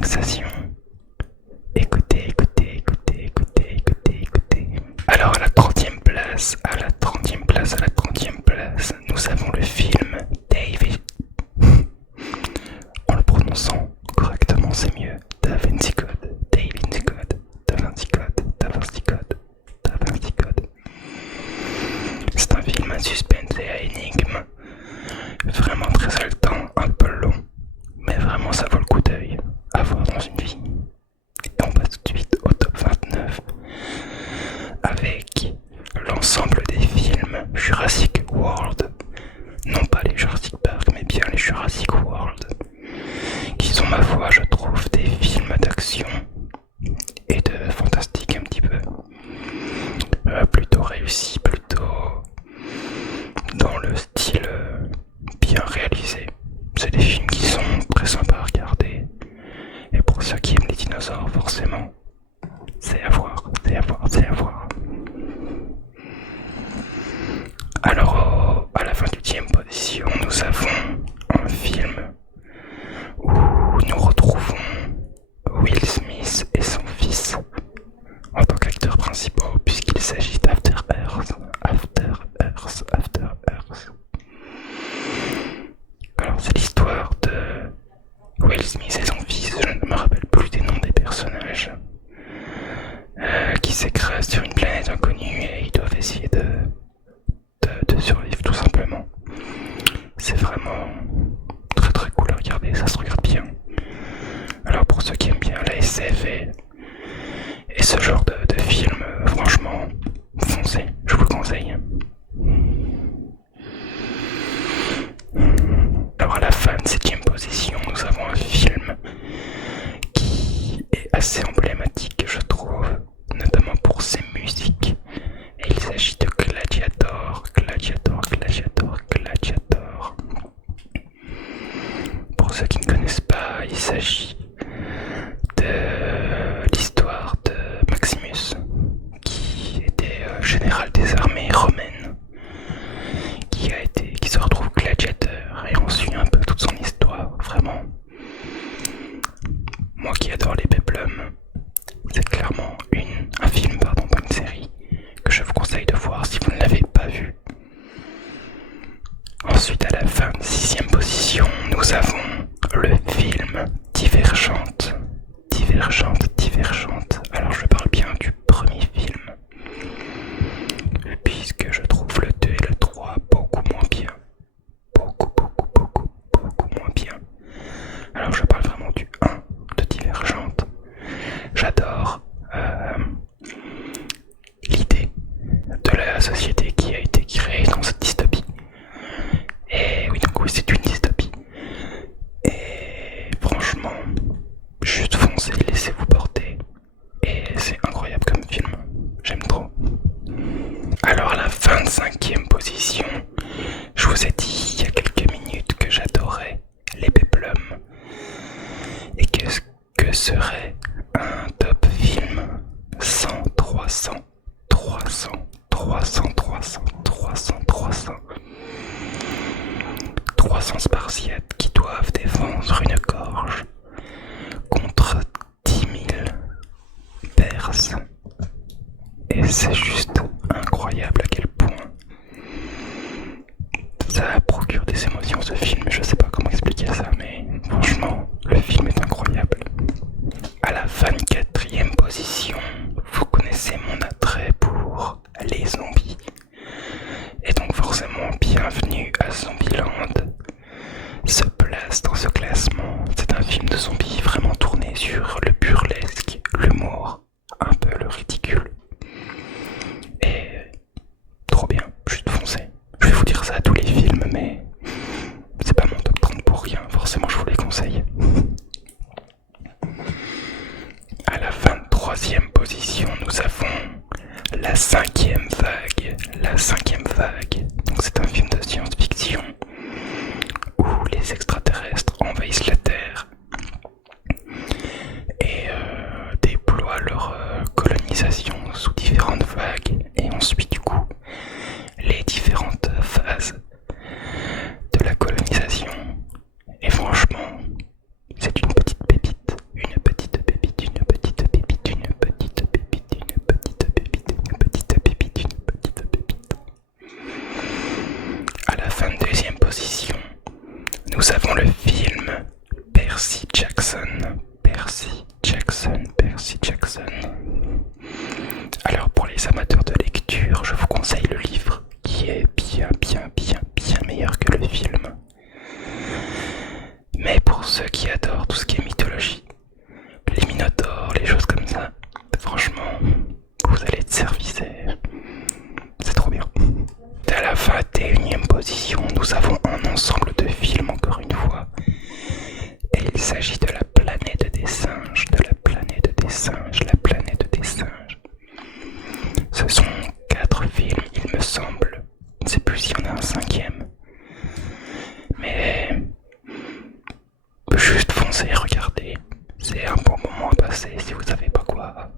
relaxation. Écoutez, écoutez, écoutez, écoutez, écoutez, écoutez. Alors à la 30e place, nous avons le film David. En le prononçant correctement, c'est mieux. Da Vinci Code, Da Vinci Code, Da Vinci Code, Da Vinci Code, Da Vinci Code. C'est un film à suspense et à énigme. Vraiment très haletant, un peu long. Mais vraiment ça vaut le coup d'œil à voir dans une vie. Et on passe tout de suite au top 29 avec l'ensemble des films Jurassic World. Non pas les Jurassic Park, mais bien les Jurassic World. Qui sont, ma foi, je trouve, des films d'action et de fantastique un petit peu. Plutôt réussis, plutôt dans le style bien réalisé. C'est des films qui sont très sympas à regarder. Et pour ceux qui aiment les dinosaures, forcément, c'est à voir, c'est à voir, c'est à voir. Alors, à la 28e position, nous avons un film où nous retrouvons Will Smith et son fils en tant qu'acteurs principaux, puisqu'il s'agit d'After Earth. After Earth, After Earth. Alors, c'est l'histoire de Will Smith et son fils, je ne me rappelle plus des noms des personnages, qui s'écrasent sur une planète inconnue et ils doivent essayer de survivre tout simplement. C'est vraiment très très cool à regarder, ça se regarde bien. Alors pour ceux qui aiment bien la SF et ce genre de film, franchement, foncez, je vous le conseille. Alors à la 27e position, nous avons un film qui est assez emblématique, je trouve, notamment pour ses musiques. Et il s'agit de Gladiator, Gladiator, Gladiator, Gladiator. Pour ceux qui ne connaissent pas, il s'agit de l'histoire de Maximus, qui était général des armées romaines, qui se retrouve gladiateur, et on suit un peu toute son histoire, vraiment. Moi qui adore les péplums, c'est clairement un film, pas une série, que je vous conseille de voir si vous ne l'avez pas vu. Ensuite, à la 26e position, nous avons le film Divergente. Divergente, Divergente. Alors je parle bien du premier film, puisque je trouve le 2 et le 3 beaucoup moins bien. Beaucoup moins bien. Alors je parle vraiment du 1 de Divergente. J'adore l'idée de la société qui a été créée dans cette dystopie. Et oui, donc oui, c'est une dystopie. Et franchement, juste foncez, laissez-vous porter. Et c'est incroyable comme film. J'aime trop. Alors à la 25e position, je vous ai dit il y a quelques minutes que j'adorais les péplums. Et que serait un top film 100, 300, 300, 300, 300, 300, 300. 300 spartiates qui doivent défendre une gorge contre 10 000 Perses. Et c'est juste incroyable à quel point ça procure des émotions ce film. Je sais pas comment expliquer ça, mais franchement, le film est incroyable. À la 24e position, vous connaissez mon attrait pour les zombies. Et donc forcément, bienvenue à Zombieland se place dans ce classement. C'est un film de zombies vraiment tourné sur le burlesque, l'humour, un peu le ridicule. Et trop bien, juste foncez. Je vais vous dire ça à tous les films, mais c'est pas mon top 30 pour rien, forcément je vous les conseille. À la 23e position, nous avons La cinquième vague. La cinquième vague. Donc c'est un film de science-fiction où les extraterrestres envahissent la Terre et déploient leur colonisation sous différentes vagues. Et ensuite du coup les différentes phases de la colonisation. Et franchement, c'est une petite pépite, une c'est un bon moment à passer si vous savez pas quoi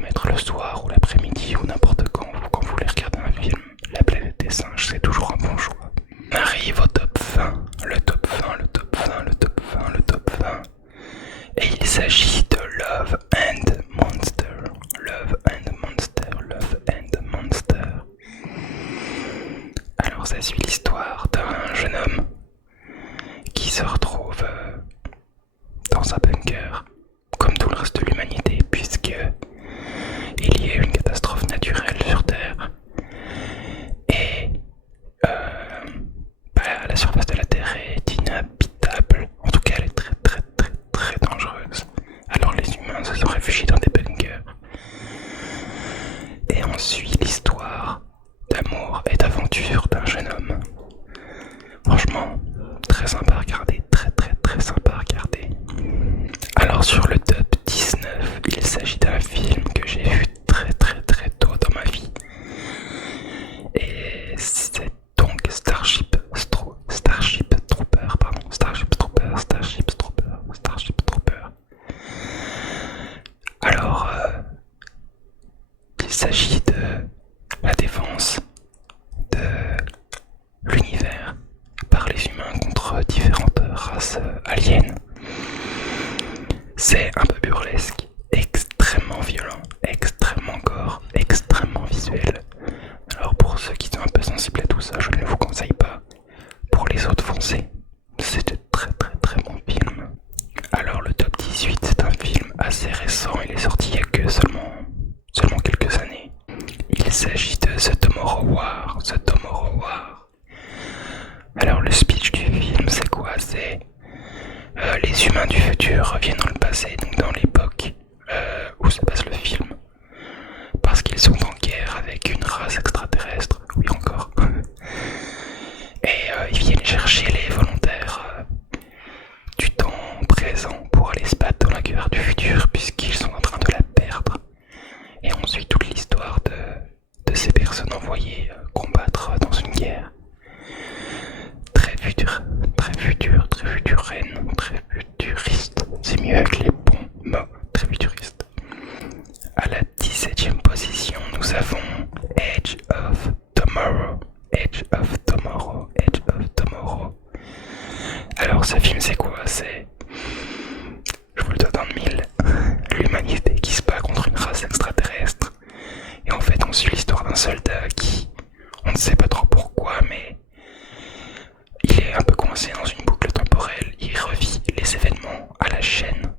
mettre le soir ou l'après-midi ou n'importe quand vous voulez regarder un film. La planète des singes, c'est toujours un bon choix. On arrive au top 20, le top 20, le top 20, le top 20, le top 20. Et il s'agit de Love and Monster. Love and Monster, Love and Monster. Alors ça suit l'histoire d'un jeune homme qui se retrouve dans un bunker, comme tout le reste de l'humanité, puisque il y a une catastrophe naturelle sur Terre. Et la surface de la Terre est inhabitable. En tout cas, elle est très très très très dangereuse. Alors les humains se sont réfugiés dans des bunkers. Et on suit l'histoire d'amour et d'aventure d'un jeune homme. Franchement, très sympa à regarder, très très très sympa à regarder. Alors sur le top 19, il s'agit d'un film que j'ai vu très très très tôt dans ma vie. Et c'est donc Starship Trooper. Alors, il s'agit de la défense de l'univers par les humains contre différentes races aliens. C'est un peu burlesque, extrêmement violent, extrêmement gore, extrêmement visuel. Alors pour ceux qui sont un peu sensibles à tout ça, je ne vous conseille pas. Pour les autres, foncez. C'est de très très très bon film. Alors le top 18, c'est un film assez récent, il est sorti il y a que seulement quelques années. Il s'agit de The Tomorrow War. Alors le speech du film, c'est quoi? C'est les humains du futur reviennent dans le passé, donc dans l'époque où se passe le film, parce qu'ils sont en guerre avec une race extraterrestre, oui encore. Et ils viennent chercher les volontaires du temps présent pour aller se battre dans la guerre du futur, puisqu'ils sont en train de la perdre. Et on suit toute l'histoire de ces personnes envoyées combattre dans une guerre. Très futuriste. C'est mieux avec les bons mots, très futuriste. À la 17e position, nous avons Edge of Tomorrow. Alors ce film c'est quoi? Je vous le donne en mille, l'humanité qui se bat contre une race extraterrestre. Et en fait on suit l'histoire d'un soldat qui, on ne sait pas trop pourquoi, mais il est un peu coincé dans une boucle temporelle. Il revit les événements à la chaîne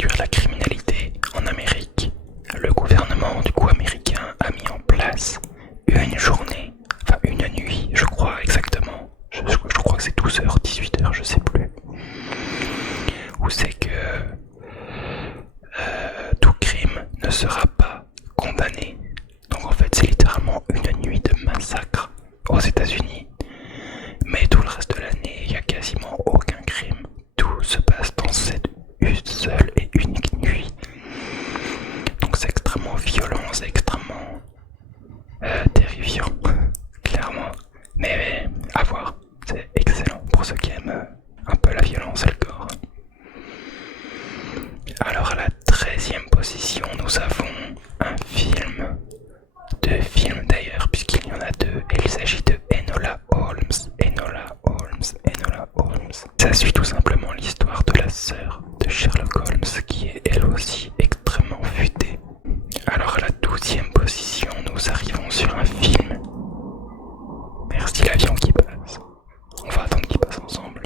réduire la criminalité en Amérique, le gouvernement du coup américain a mis en place une journée, enfin une nuit, je crois exactement, je crois que c'est 12h, 18h, je sais plus, où c'est que tout crime ne sera pas condamné. Donc en fait c'est littéralement une nuit de massacre aux États-Unis, mais tout le reste de l'année il n'y a quasiment aucun crime. Tout se passe dans cette une seule et unique nuit. Donc c'est extrêmement violent, c'est extrêmement terrifiant, clairement. Mais à voir, c'est excellent pour ceux qui aiment un peu la violence et le corps. Alors à la 13e position, nous avons un film, deux films d'ailleurs, puisqu'il y en a deux, et il s'agit de Enola Holmes. Ça suit tout simplement l'histoire de la sœur de Sherlock Holmes, qui est elle aussi extrêmement futée. Alors à la 12e position, nous arrivons sur un film. Merci l'avion qui passe. On va attendre qu'il passe ensemble.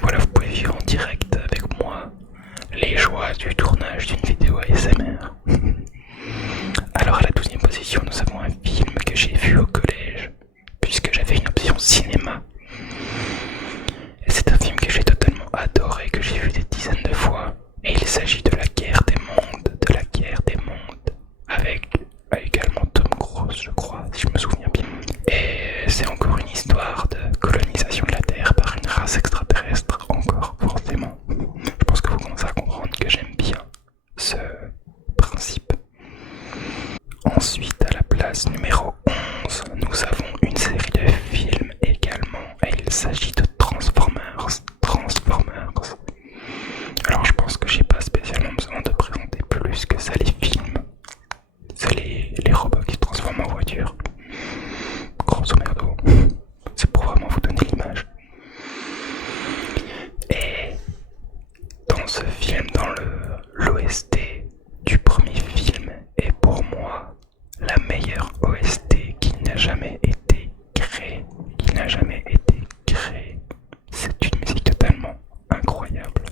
Voilà, vous pouvez vivre en direct avec moi les joies du tournage d'une vidéo ASMR. Alors à la 12e position, nous avons un film que j'ai vu au collège, puisque j'avais une option cinéma. Et c'est un film que j'ai totalement adoré, que j'ai vu des dizaines de fois. Et il s'agit de La Guerre des Mondes, avec également Tom Cruise, je crois, si je me souviens bien. Et c'est encore une histoire de colonisation de la Terre par une race extraterrestre, encore forcément. Je pense que vous commencez à comprendre que j'aime bien ce principe. Ensuite, à la place numéro 11, nous avons une série de films également, et il s'agit de Transformers. Alors je pense que j'ai pas spécialement besoin de présenter plus que ça les films. C'est les robots qui se transforment en voiture. Grosso merdo. C'est pour vraiment vous donner l'image. Et dans ce film, dans l'OST du premier film, est pour moi la meilleure OST qui n'a jamais été créée. C'est une musique totalement incroyable.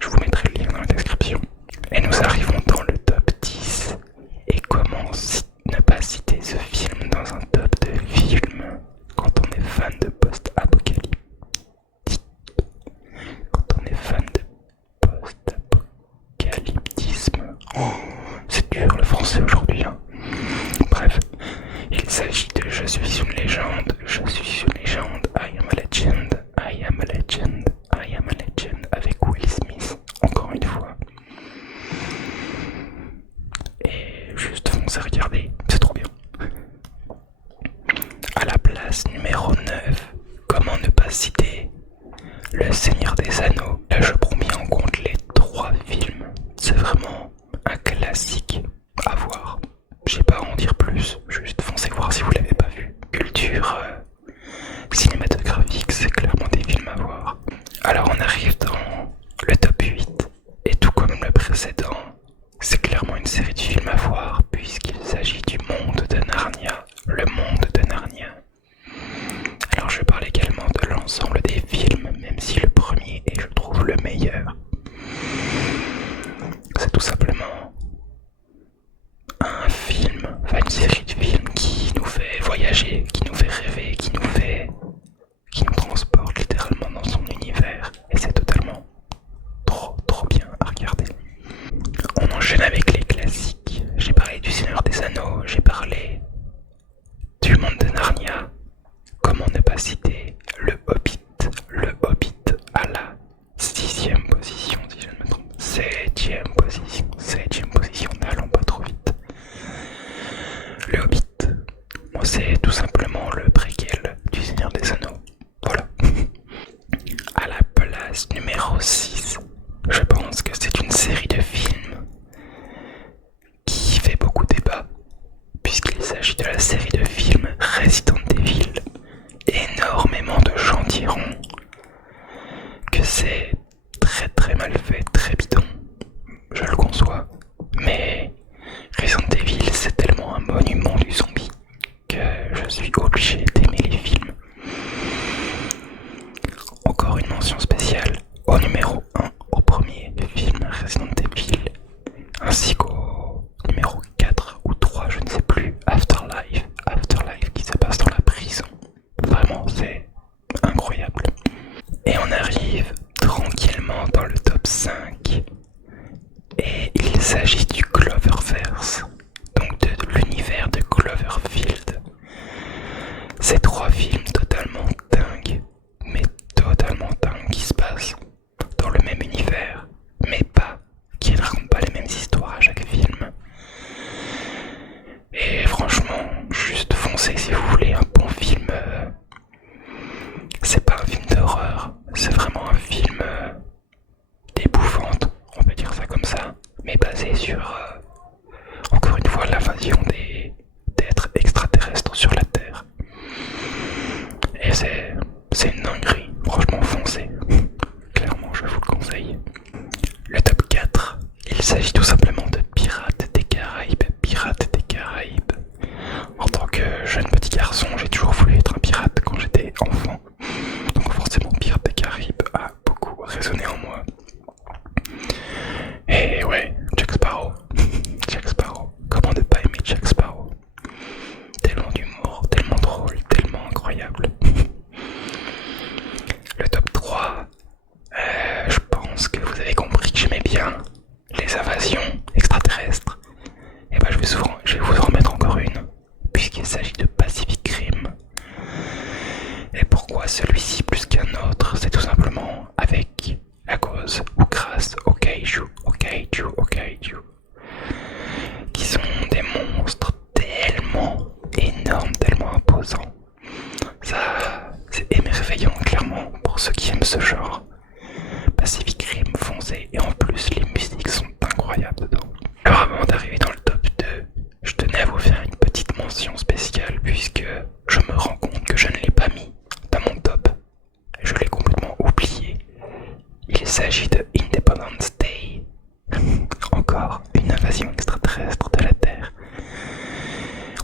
Je vous mettrai le lien dans la description. Et nous arrivons dans le top 10. Et comment ne pas citer ce film dans un top de films quand on est fan de post-apocalypse? Post-apocalyptisme. Oh, c'est dur le français aujourd'hui. Hein. Bref, il s'agit de Je suis une légende, I am a legend, avec Will Smith, encore une fois. Et juste foncez regarder, c'est trop bien. À la place numéro 9, comment ne pas citer Le Seigneur des Anneaux. Là je prends bien en compte les 3 films, c'est vraiment un classique à voir. Je sais pas à en dire plus, juste foncez voir si vous l'avez pas vu. Culture cinématographique, c'est clairement des films à voir. Alors on arrive dans le top 8, et tout comme le précédent, c'est clairement une série de films à voir, puisqu'il s'agit du monde de Narnia, le monde de Narnia. Alors je parle également de l'ensemble des films, même si le premier est, je trouve, le meilleur. C'est tout simplement un film, enfin une série de films qui nous fait voyager, qui nous fait rêver, qui nous transporte littéralement dans son univers, et c'est totalement trop bien à regarder. On enchaîne avec les classiques. J'ai parlé du Seigneur des Anneaux, j'ai parlé du monde de Narnia. Comment ne pas citer le Hobbit à la 6e position, si je ne me trompe. 7e position, n'allons pas trop vite. Le Hobbit, moi c'est tout simplement le préquel du Seigneur des Anneaux. Voilà. À la place numéro 6, je pense que c'est une série s'agit de la série de films Resident Evil. Énormément de gens diront que c'est très très mal fait, très bidon. Je le conçois. Mais Resident Evil, c'est tellement un monument du zombie que je suis obligé d'aimer les films. Encore une mention spéciale au numéro 1, au premier film Resident Evil, ainsi qu'au numéro 4 ou 3, je ne sais plus, Afterlife qui se passe dans la prison. Vraiment, c'est incroyable. Et on arrive tranquillement dans le top 5. Et il s'agit du Cloververse, donc de l'univers de Cloverfield. Ces trois films totalement dingues, mais totalement dingues, qui se passent dans le même univers, mais pas, qui ne racontent pas les mêmes histoires à chaque film. Et franchement, juste foncez si vous voulez un bon film. C'est pas un film d'horreur, c'est vraiment un film d'épouvante, on peut dire ça comme ça, mais basé sur, encore une fois, l'invasion d'êtres extraterrestres sur la Terre. Et c'est une dinguerie, franchement foncez. Clairement, je vous le conseille. Le top 4, il s'agit tout simplement de Pirates des Caraïbes. Pirates des Caraïbes. En tant que jeune petit garçon, j'ai toujours voulu être un pirate quand j'étais enfant. Donc forcément, Pirates des Caraïbes a beaucoup résonné en moi. Et ouais, Jack Sparrow. Jack Sparrow. Comment ne pas aimer Jack Sparrow? Tellement d'humour, tellement drôle, tellement incroyable. Le top 3, je pense que vous avez compris que j'aimais bien les invasions extraterrestres. Et bah je vais vous en remettre encore une, puisqu'il s'agit de Pacific Rim. Et pourquoi celui-ci plus qu'un autre? C'est tout simplement à cause ou grâce aux kaiju, qui sont des monstres tellement énormes, tellement imposants. Ça, c'est émerveillant clairement pour ceux qui aiment ce genre. Pacific Rim, foncé, et en plus les musiques sont incroyables dedans. Alors avant d'arriver dans le top 2, je tenais à vous faire une petite mention spéciale puisque je me rends compte que je ne l'ai pas mis dans mon top. Je l'ai complètement oublié. Il s'agit de Independence Day. Encore une invasion extraterrestre de la Terre.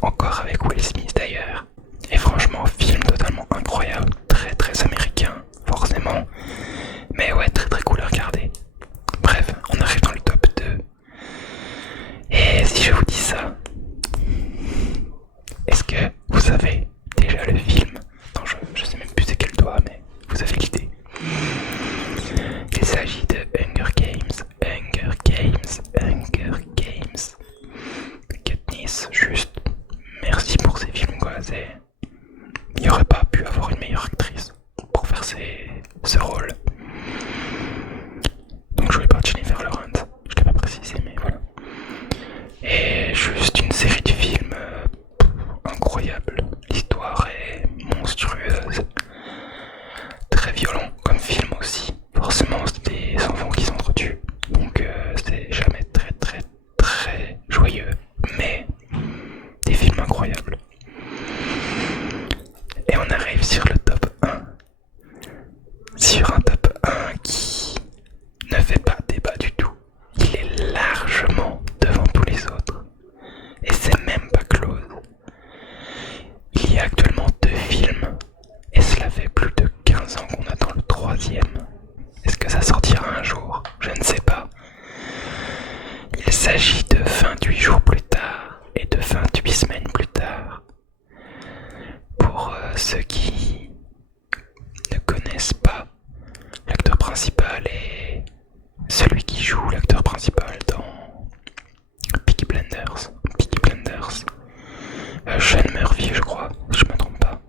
Encore avec Will Smith d'ailleurs. Et franchement, film totalement incroyable, très très américain, forcément. Mais ouais, très très cool à regarder. Bref, on arrive dans le top 2. Et si je vous dis ça, est-ce que vous savez déjà le film? Non, je sais même plus c'est quel doigt, mais vous avez l'idée. Il s'agit de Hunger Games. Katniss, juste merci pour ces films quoi. Il n'y aurait pas pu avoir une meilleure actrice pour faire ce rôle. Donc joué par Jennifer Lawrence, je l'ai pas précisé mais voilà. Et juste une série de films incroyable. L'histoire est monstrueuse, très violent comme film aussi. Forcément c'est des enfants qui s'entretuent, donc c'est jamais très très très joyeux, mais des films incroyables. Et on arrive sur le top 1. Sur un top 1 qui ne fait pas débat du tout. Il est largement devant tous les autres. Et c'est même pas close. Il y a actuellement 2 films. Et cela fait plus de 15 ans qu'on attend le 3e. Est-ce que ça sortira un jour? Je ne sais pas. Il s'agit de 28 jours plus tard et de 28 semaines plus tard. Pour ceux qui ne connaissent pas, l'acteur principal est celui qui joue l'acteur principal dans Peaky Blinders. Sean Murphy, je crois, si je me trompe pas.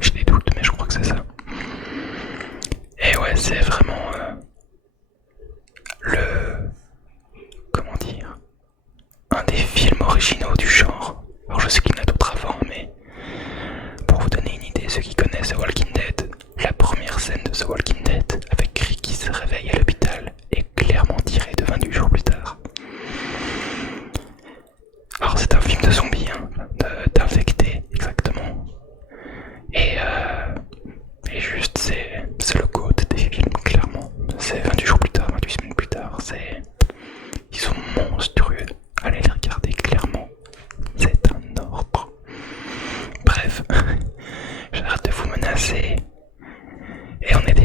J'ai des doutes, mais je crois que c'est ça. Et ouais, c'est vraiment comment dire, un des films originaux du genre.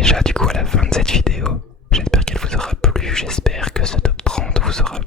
déjà du coup à la fin de cette vidéo. J'espère qu'elle vous aura plu, j'espère que ce top 30 vous aura